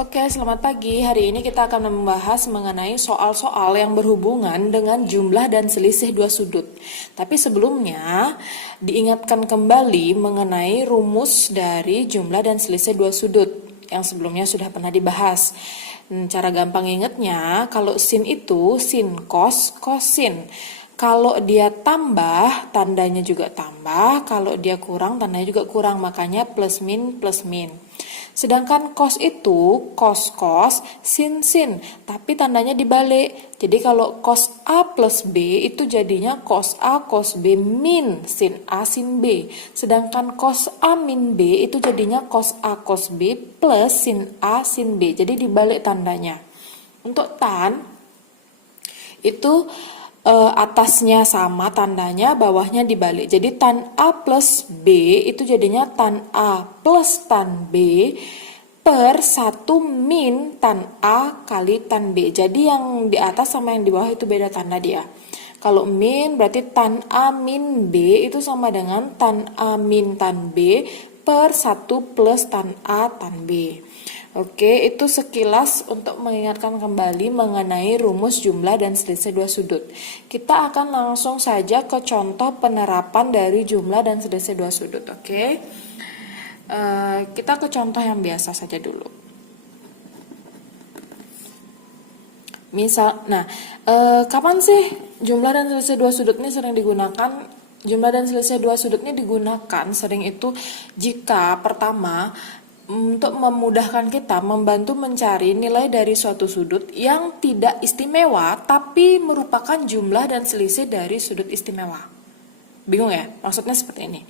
Oke, selamat pagi. Hari ini kita akan membahas mengenai soal-soal yang berhubungan dengan jumlah dan selisih dua sudut. Tapi sebelumnya, diingatkan kembali mengenai rumus dari jumlah dan selisih dua sudut yang sebelumnya sudah pernah dibahas. Cara gampang ingatnya, kalau sin itu sin cos, kosin. Kalau dia tambah, tandanya juga tambah. Kalau dia kurang, tandanya juga kurang. Makanya plus min, plus min. Sedangkan cos itu cos sin sin, tapi tandanya dibalik. Jadi kalau cos A plus B itu jadinya cos A cos B min sin A sin B. Sedangkan cos A min B itu jadinya cos A cos B plus sin A sin B. Jadi dibalik tandanya. Untuk tan itu atasnya sama tandanya, bawahnya dibalik. Jadi tan A plus B itu jadinya tan A plus tan B per 1 min tan A kali tan B. Jadi yang di atas sama yang di bawah itu beda tanda dia. Kalau min berarti tan A min B itu sama dengan tan A min tan B per 1 plus tan A tan B. Oke, itu sekilas untuk mengingatkan kembali mengenai rumus jumlah dan selisih dua sudut. Kita akan langsung saja ke contoh penerapan dari jumlah dan selisih dua sudut. Oke, kita ke contoh yang biasa saja dulu. Misal, kapan sih jumlah dan selisih dua sudut ini sering digunakan? Jumlah dan selisih dua sudut ini digunakan sering itu jika pertama untuk memudahkan kita membantu mencari nilai dari suatu sudut yang tidak istimewa tapi merupakan jumlah dan selisih dari sudut istimewa. Bingung ya? Maksudnya seperti ini.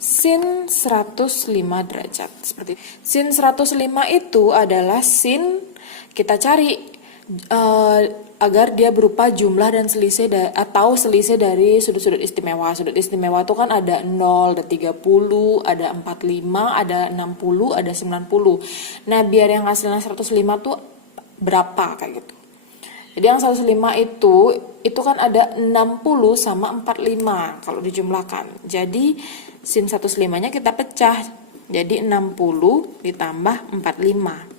Sin 105 derajat. Seperti sin 105 itu adalah sin, kita cari agar dia berupa jumlah dan selisih atau selisih dari sudut-sudut istimewa. Sudut istimewa itu kan ada 0, ada 30, ada 45, ada 60, ada 90. Nah, biar yang hasilnya 105 tuh berapa kayak gitu. Jadi yang 105 itu kan ada 60 sama 45 kalau dijumlahkan. Jadi sin 105-nya kita pecah. Jadi 60 ditambah 45.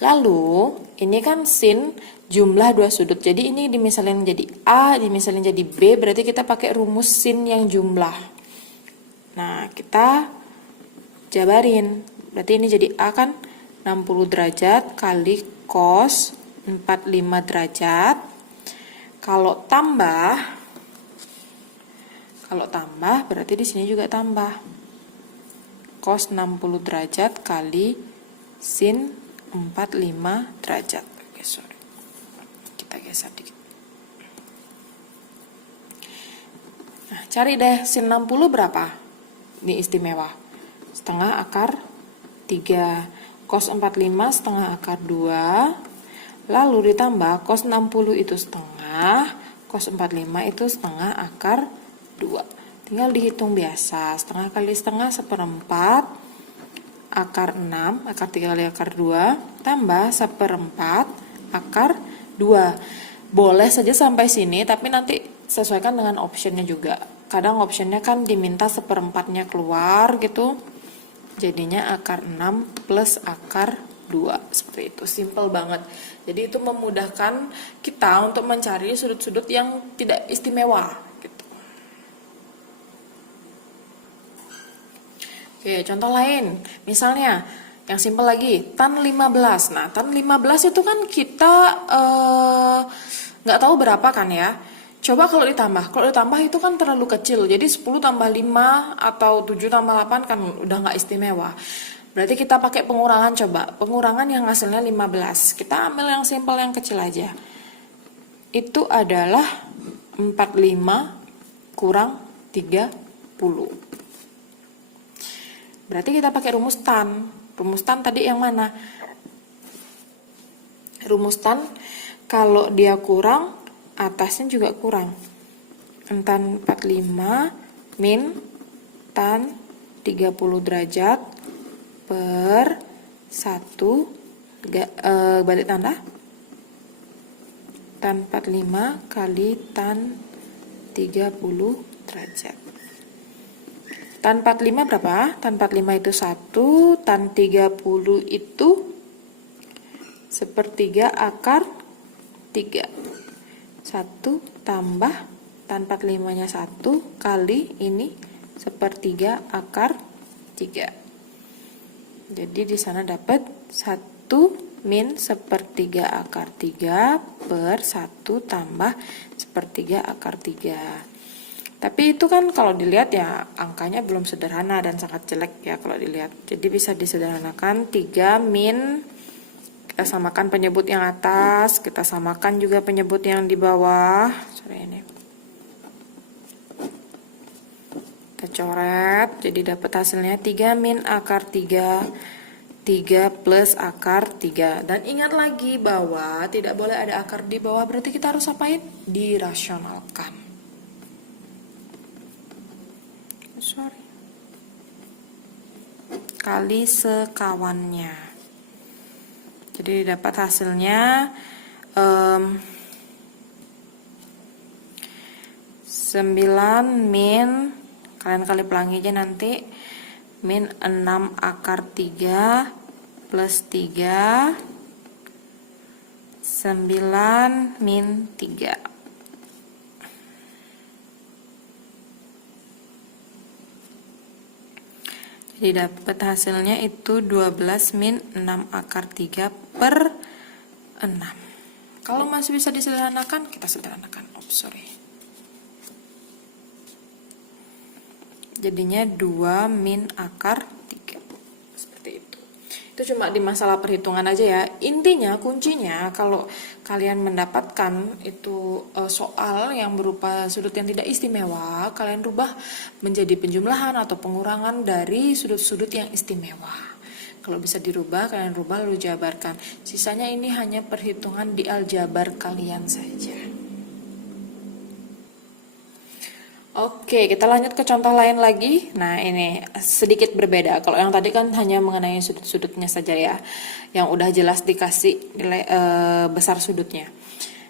Lalu, ini kan sin jumlah dua sudut. Jadi ini dimisalin jadi A, dimisalin jadi B, berarti kita pakai rumus sin yang jumlah. Nah, kita jabarin. Berarti ini jadi A kan 60 derajat kali cos 45 derajat. Kalau tambah berarti di sini juga tambah. Cos 60 derajat kali sin 45 derajat. Oke, sorry. Kita geser dikit. Nah, cari deh sin 60 berapa? Ini istimewa. Setengah akar 3. Cos 45 setengah akar 2. Lalu ditambah cos 60 itu setengah. Cos 45 itu setengah akar 2. Tinggal dihitung biasa. Setengah kali setengah seperempat. Akar 6, akar 3 kali akar 2, tambah seperempat akar 2. Boleh saja sampai sini, tapi nanti sesuaikan dengan optionnya juga. Kadang optionnya kan diminta seperempatnya keluar gitu. Jadinya akar 6 plus akar 2. Seperti itu, simple banget. Jadi itu memudahkan kita untuk mencari sudut-sudut yang tidak istimewa. Oke, contoh lain. Misalnya, yang simpel lagi, tan 15. Nah, tan 15 itu kan kita nggak tahu berapa kan ya. Coba kalau ditambah. Kalau ditambah itu kan terlalu kecil. Jadi 10 tambah 5 atau 7 tambah 8 kan udah nggak istimewa. Berarti kita pakai pengurangan coba. Pengurangan yang hasilnya 15. Kita ambil yang simpel yang kecil aja. Itu adalah 45 kurang 30. Berarti kita pakai rumus tan. Rumus tan tadi yang mana? Rumus tan kalau dia kurang, atasnya juga kurang. Tan 45 min tan 30 derajat per 1 balik tanda. Tan 45 kali tan 30 derajat. Tan 45 berapa? Tan 45 itu 1, tan 30 itu sepertiga akar 3. 1 tambah tan 45 nya 1 kali ini sepertiga akar 3. Jadi di sana dapat 1 min sepertiga akar 3 per 1 tambah sepertiga akar 3. Tapi itu kan kalau dilihat ya angkanya belum sederhana dan sangat jelek ya kalau dilihat. Jadi bisa disederhanakan 3 min, kita samakan penyebut yang atas, kita samakan juga penyebut yang di bawah. Sorry ini. Kita coret, jadi dapat hasilnya 3 min akar 3, 3 plus akar 3. Dan ingat lagi bahwa tidak boleh ada akar di bawah, berarti kita harus apain? Dirasionalkan. Kali sekawannya. Jadi dapat hasilnya 9 min, kalian kali pelangi aja nanti, min 6 akar 3 plus 3, 9 min 3. Jadi dapat hasilnya itu 12 min 6 akar 3 per 6. Kalau masih bisa disederhanakan, kita sederhanakan. Sorry. Jadinya 2 min akar 3. Seperti itu. Itu cuma di masalah perhitungan aja ya. Intinya, kuncinya kalau kalian mendapatkan itu soal yang berupa sudut yang tidak istimewa, kalian rubah menjadi penjumlahan atau pengurangan dari sudut-sudut yang istimewa. Kalau bisa dirubah, kalian rubah lalu jabarkan. Sisanya ini hanya perhitungan di aljabar kalian saja. Oke, kita lanjut ke contoh lain lagi. Nah, ini sedikit berbeda. Kalau yang tadi kan hanya mengenai sudut-sudutnya saja ya, yang udah jelas dikasih nilai besar sudutnya.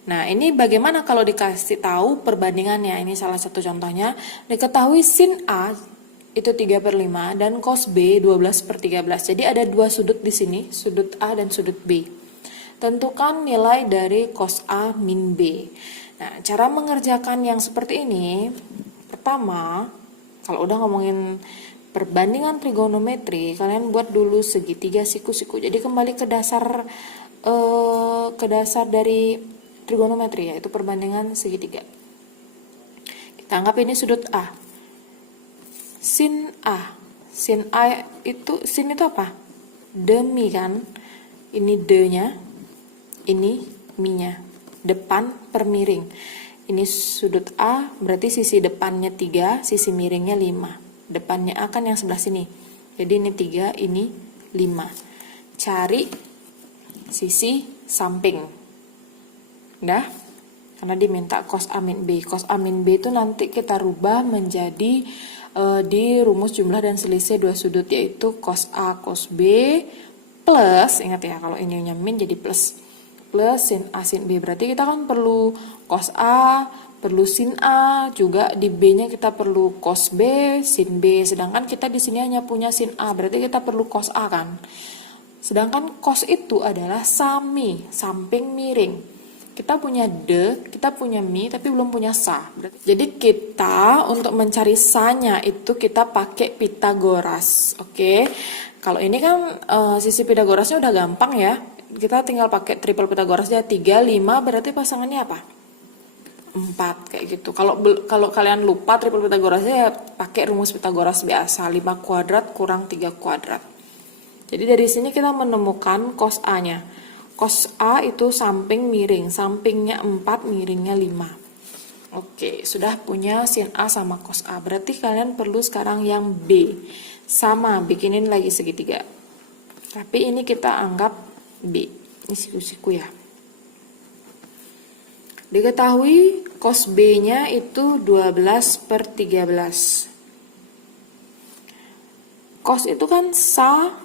Nah, ini bagaimana kalau dikasih tahu perbandingannya? Ini salah satu contohnya. Diketahui sin A itu 3/5 dan cos B 12/13. Jadi ada dua sudut di sini, sudut A dan sudut B. Tentukan nilai dari cos A min B. Nah, cara mengerjakan yang seperti ini, pertama, kalau udah ngomongin perbandingan trigonometri, kalian buat dulu segitiga siku-siku. Jadi kembali ke dasar dari trigonometri, yaitu perbandingan segitiga. Kita anggap ini sudut A. Sin A. Sin A itu, sin itu apa? Demi kan? Ini D-nya, ini mi-nya. Depan per miring. Ini sudut A, berarti sisi depannya 3, sisi miringnya 5. Depannya A kan yang sebelah sini. Jadi ini 3, ini 5. Cari sisi samping. Udah? Karena diminta cos A min B. Cos A min B itu nanti kita rubah menjadi di rumus jumlah dan selisih dua sudut, yaitu cos A cos B plus, ingat ya kalau ininya min jadi plus sin A sin B. Berarti kita kan perlu cos A, perlu sin A, juga di B-nya kita perlu cos B, sin B. Sedangkan kita di sini hanya punya sin A, berarti kita perlu cos A kan. Sedangkan cos itu adalah sami, samping miring. Kita punya D, kita punya mi, tapi belum punya sa. Jadi kita untuk mencari sa-nya itu kita pakai Pitagoras. Oke. Kalau ini kan sisi Pitagorasnya udah gampang ya. Kita tinggal pakai triple Pitagoras aja. 3, 5 berarti pasangannya apa? 4 kayak gitu. Kalau kalian lupa triple Pitagorasnya ya pakai rumus Pitagoras biasa. 5 kuadrat kurang 3 kuadrat. Jadi dari sini kita menemukan cos A-nya. Cos A itu samping miring, sampingnya 4, miringnya 5. Oke, sudah punya sin A sama cos A. Berarti kalian perlu sekarang yang B. Sama, bikinin lagi segitiga. Tapi ini kita anggap B. Ini siku-siku ya. Diketahui cos B-nya itu 12/13. Cos itu kan sa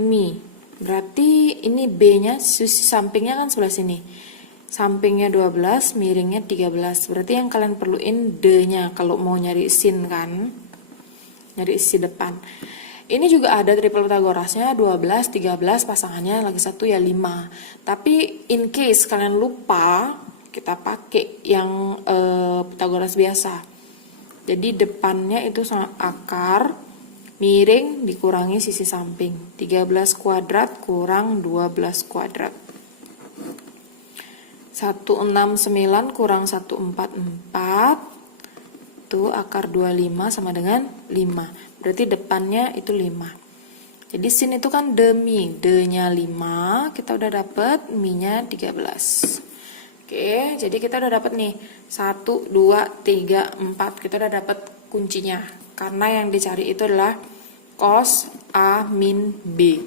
mi. Berarti ini B-nya, sisi sampingnya kan sebelah sini. Sampingnya 12, miringnya 13. Berarti yang kalian perluin D-nya kalau mau nyari sin kan. nyari sisi depan. Ini juga ada triple Pythagorasnya 12, 13, pasangannya lagi satu ya 5. Tapi in case kalian lupa, kita pakai yang Pythagoras biasa. Jadi depannya itu sama akar, miring dikurangi sisi samping. 13 kuadrat kurang 12 kuadrat. 169 kurang 144. Itu akar 25 sama dengan 5. Berarti depannya itu 5. Jadi sin itu kan demi, D-nya 5, kita udah dapet mi-nya 13. Oke, jadi kita udah dapet nih 1, 2, 3, 4. Kita udah dapet kuncinya. Karena yang dicari itu adalah cos A min B.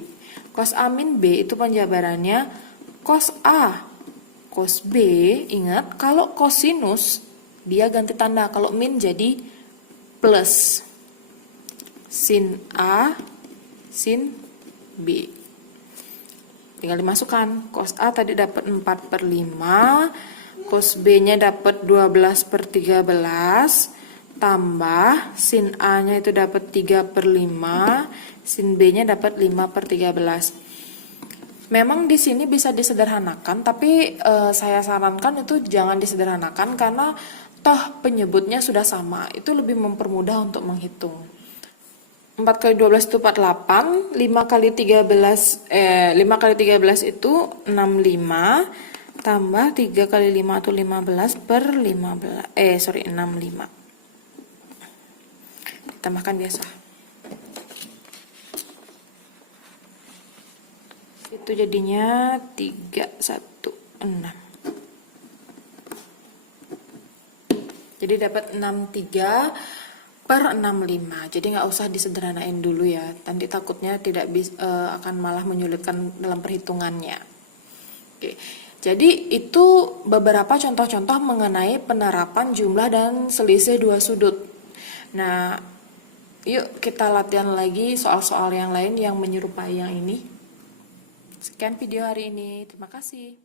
Cos A min B itu penjabarannya cos A. Cos B, ingat kalau kosinus dia ganti tanda. Kalau min jadi plus. Sin A, sin B. Tinggal dimasukkan. Cos A tadi dapat 4/5. Cos B-nya dapat 12/13. Tambah sin A-nya itu dapat 3/5. Sin B-nya dapat 5/13. Memang di sini bisa disederhanakan, tapi saya sarankan itu jangan disederhanakan karena toh penyebutnya sudah sama. Itu lebih mempermudah untuk menghitung. 4 kali 12 itu 48, 5 kali 13 itu 65, tambah 3 kali 5 itu 65. Ditambahkan biasa. Itu jadinya 316. Jadi dapat 63/65. Jadi nggak usah disederhanain dulu ya. Nanti takutnya tidak akan malah menyulitkan dalam perhitungannya. Oke. Jadi itu beberapa contoh-contoh mengenai penerapan jumlah dan selisih dua sudut. Nah, yuk kita latihan lagi soal-soal yang lain yang menyerupai yang ini. Sekian video hari ini. Terima kasih.